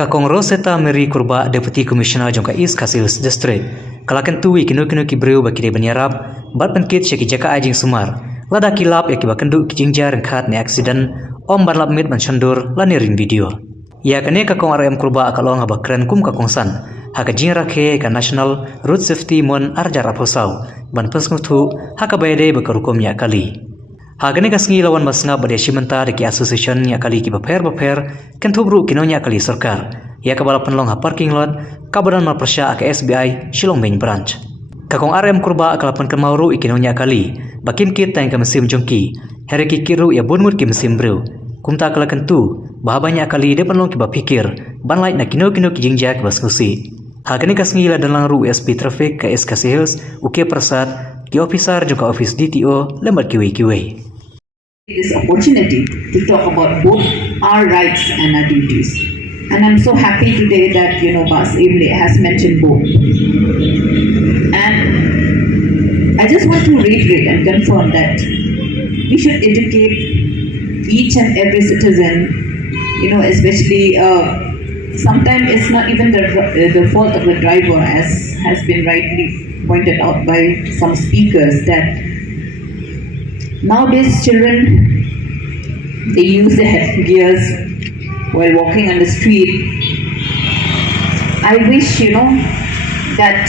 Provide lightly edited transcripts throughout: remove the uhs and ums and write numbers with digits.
Kakong Rosetta Mary Kurba Deputy Commissioner jongka East Kasils District. Kalakan tuwi kinu kibreu baki de ïarap, bat penkit syaki jaka ajing sumar. Lada kilap yaki bakendu kijingjar rengkat ne accident om ban lapmiet ban shondur lani ring video. Ya kane kakong RM Kurba akalong abakren kum kakong san. Haka jingra ke ka National Road Safety mon arjar aposau ban pesngutu haka bayade bakarukom ya kali. Hagane kasngi lawan masnga bade shimenta de ki association ya kali ki baper kentubru kinonya kali sarkar. Ya kabala penlong ha parking lot kabadan mal persya ke SBI Shillong Main branch. Kakong RM Kurba akalapan kemauru ikinonya kali bakin kit tang ke mesim jongki. Here ki kiru ya bonmut ki mesim breu. Kumta kala kentu bahabanya kali de penlong ki bapikir ban light na kino ki jingjak baskusi. Hagane kasngi la dalang ru SP traffic ke SKC Hills uke persat ki officer juga office DTO lembat kiwe. This opportunity to talk about both our rights and our duties. And I'm so happy today that, Bas Evle has mentioned both. And I just want to reiterate and confirm that we should educate each and every citizen, especially sometimes it's not even the fault of the driver, as has been rightly pointed out by some speakers, that nowadays children, they use their headgears while walking on the street. I wish, that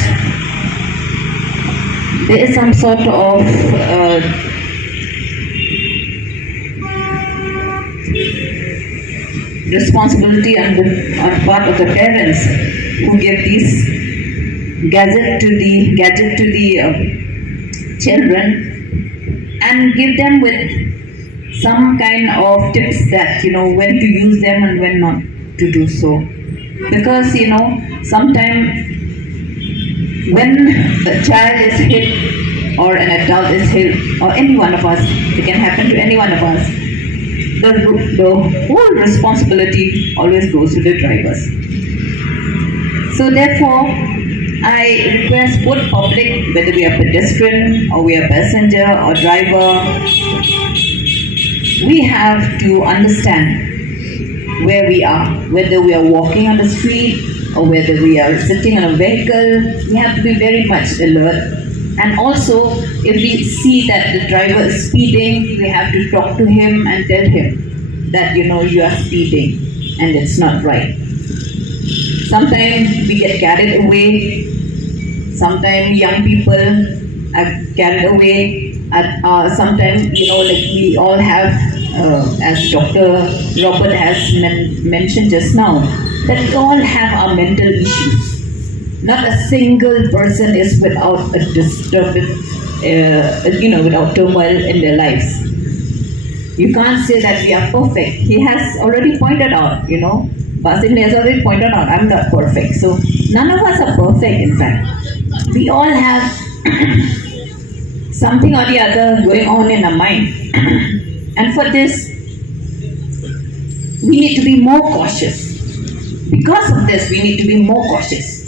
there is some sort of responsibility on part of the parents who give these gadget to the children, and give them with some kind of tips that when to use them and when not to do so. Because sometimes when a child is hit or an adult is hit, or any one of us, it can happen to any one of us, the whole responsibility always goes to the drivers. So therefore, I request both public, whether we are pedestrian or we are passenger or driver, we have to understand where we are, whether we are walking on the street or whether we are sitting in a vehicle. We have to be very much alert. And also, if we see that the driver is speeding, we have to talk to him and tell him that you are speeding and it's not right. Sometimes we get carried away. Sometimes young people are carried away. Sometimes, we all have, as Dr. Robert has mentioned just now, that we all have our mental issues. Not a single person is without a without turmoil in their lives. You can't say that we are perfect. He has already pointed out, Basil has already pointed out, I'm not perfect. So none of us are perfect, in fact. We all have something or the other going on in our mind. And for this, we need to be more cautious. Because of this, we need to be more cautious.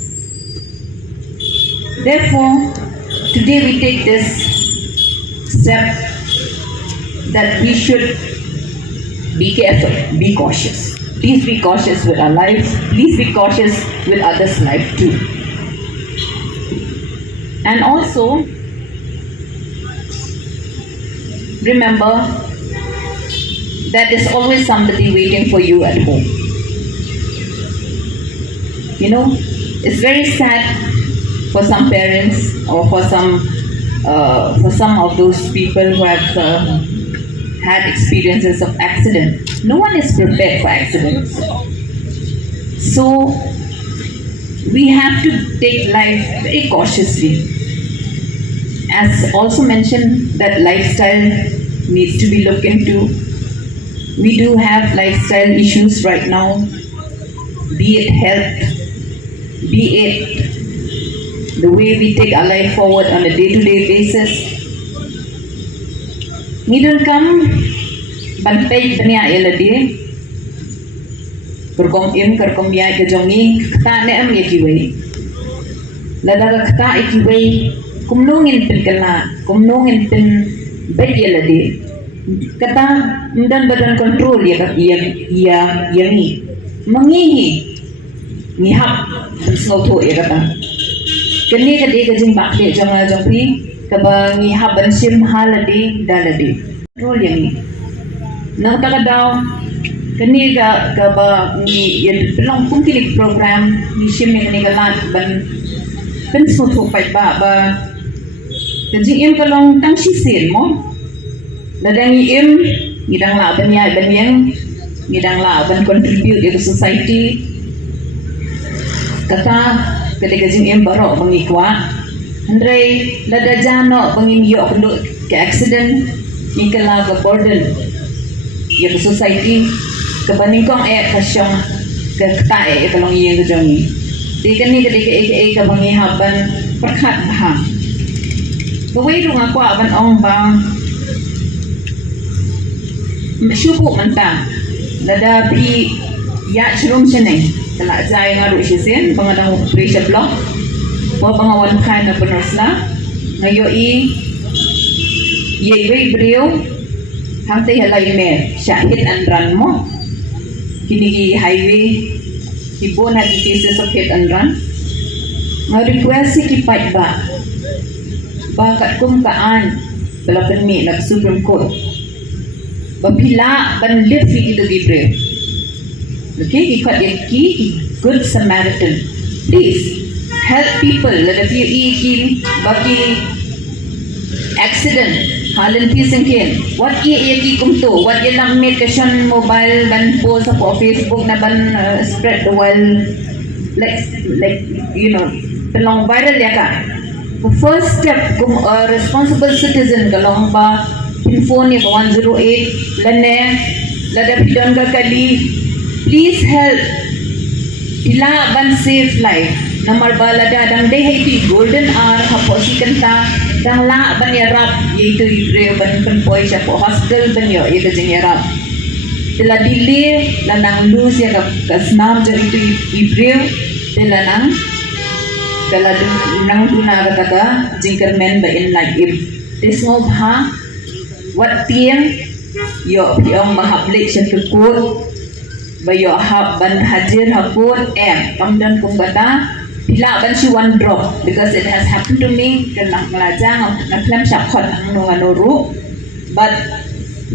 Therefore, today we take this step that we should be careful, be cautious. Please be cautious with our lives. Please be cautious with others' life too. And also, remember that there's always somebody waiting for you at home. It's very sad for some parents or for some of those people who have had experiences of accident. No one is prepared for accidents. So we have to take life very cautiously. As also mentioned, that lifestyle needs to be looked into. We do have lifestyle issues right now, be it health, be it the way we take our life forward on a day-to-day basis. Ngidun kam banpay banya eladi berkom ya kejongi kta ne am yakiway lada kta ikiway kumnungin pin kana kumnungin pin bay eladi kata dan badan kontrol ya yangi mangihi ngihap snow to irata kani kadi kajing bakde janga jongpi kaba ngihap ban sim haladi daladi role yang nang takadaw kani ga kaba ni yan pelong pungkilik program ni sim yang ni galat ban snow to paidbah ba kajing im kalong tang sisin mo ladang im ngidang la ban yai ban yang ngidang la ban contribute to society kata ketika jing em baro mengikwa Andre lada jano pengimyo kendo ke accident ni kala ke burden ya ke society ke baningkong kasyong ke ktae kalong iya ke jongi dikan ni ketika ke bangihaban perkat bahang kawai rung aku aban ong bang syuku mentang lada pi ya chrum cheneng kelak jai ngaru sisen pengadang pressure block mo pengawan kan na penosla ngayo ye brio hang te halai me syahid and run mo kini ki highway ki bon hadi cases of hit and run nga request ki paidbah bakat kum kaan balapan mi na Supreme Court babila ban live fi to be brave. Okay, ikut yang good Samaritan. Please help people. If you eat baki accident, halan pisangkin. What ye kyntu? What ye lapmiet kasyon mobile ban post sa Facebook na ban spread the world like you know pelong viral ya ka. The first step kum responsible citizen kalong ba phone ni 108 lane lada pidon ka kali. Please help ila ban save life namar balada dang de heti golden hour haposi kanta dang la ban ïarap yaitu ibre ban konpoi sa po hospital ban yo ito jing ïarap tila delay la nang lose ya kasnam jar itu ibre tila nang kala nang tuna kataga jingkermen ba in like if this no bha what tiang yo piong mahaplik sa tukut bayo hab ban hajir hapun kamdan kung bata pila ban si one drop because it has happened to me kena melajang na plan syakot ang nuru but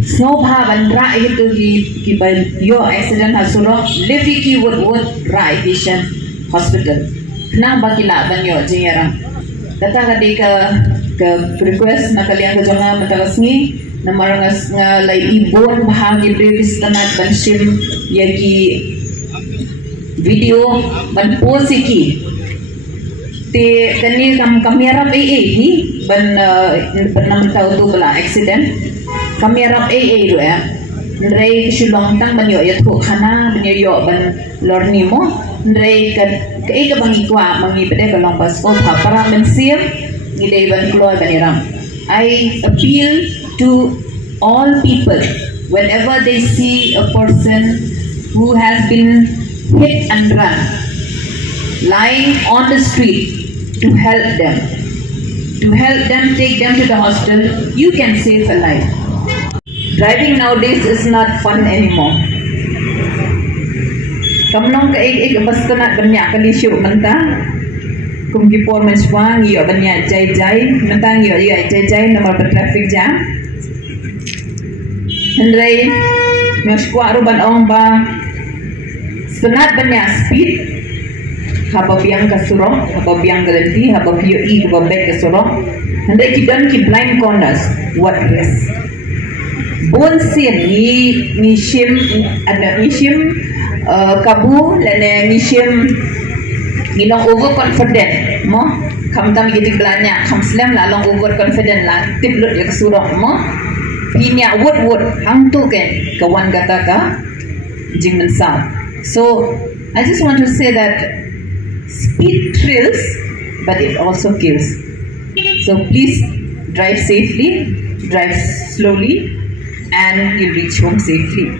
snow bha ban ra itu ki yo accident hasuro levi ki wood ra vision hospital kenang bakila ban yo jingera kata ke request na kalian ko jonga matagas ni na marangas nga lay ibon bahagi brevis tanat ban sim yagi video ban posi ki te kani kamera ni ban naman tao to bala accident kamera do ya ndrei shulong tang ban yo yatho khana ban yo ban lorni mo ndrei ka bangi kwa mangi pede kalong pasko para men sim ngidei ban kloy baniram. I appeal to all people whenever they see a person who has been hit and run lying on the street to help them take them to the hospital. You can save a life. Driving nowadays is not fun anymore. Kamnong ka basta na banyak kali syuk manta kung gipor man swang iyo banyak jai mentang iyo jai nomor traffic jam Andrei mas kuaro ban ong ba senat banyak speed haba biang kasurong haba biang garanti haba piyo haba back kasurong Andrei kidan ki blind corners what risk bon sin ni shim ada ni shim kabu lene ni shim ngilong overconfident mo kamtam gitik belanya kam slam la long overconfident la tiplut ya kasurong mo pinya wood hang tu ken kawan kata ka jing mensam. So I just want to say that speed thrills but it also kills. So please drive safely, drive slowly and you'll reach home safely.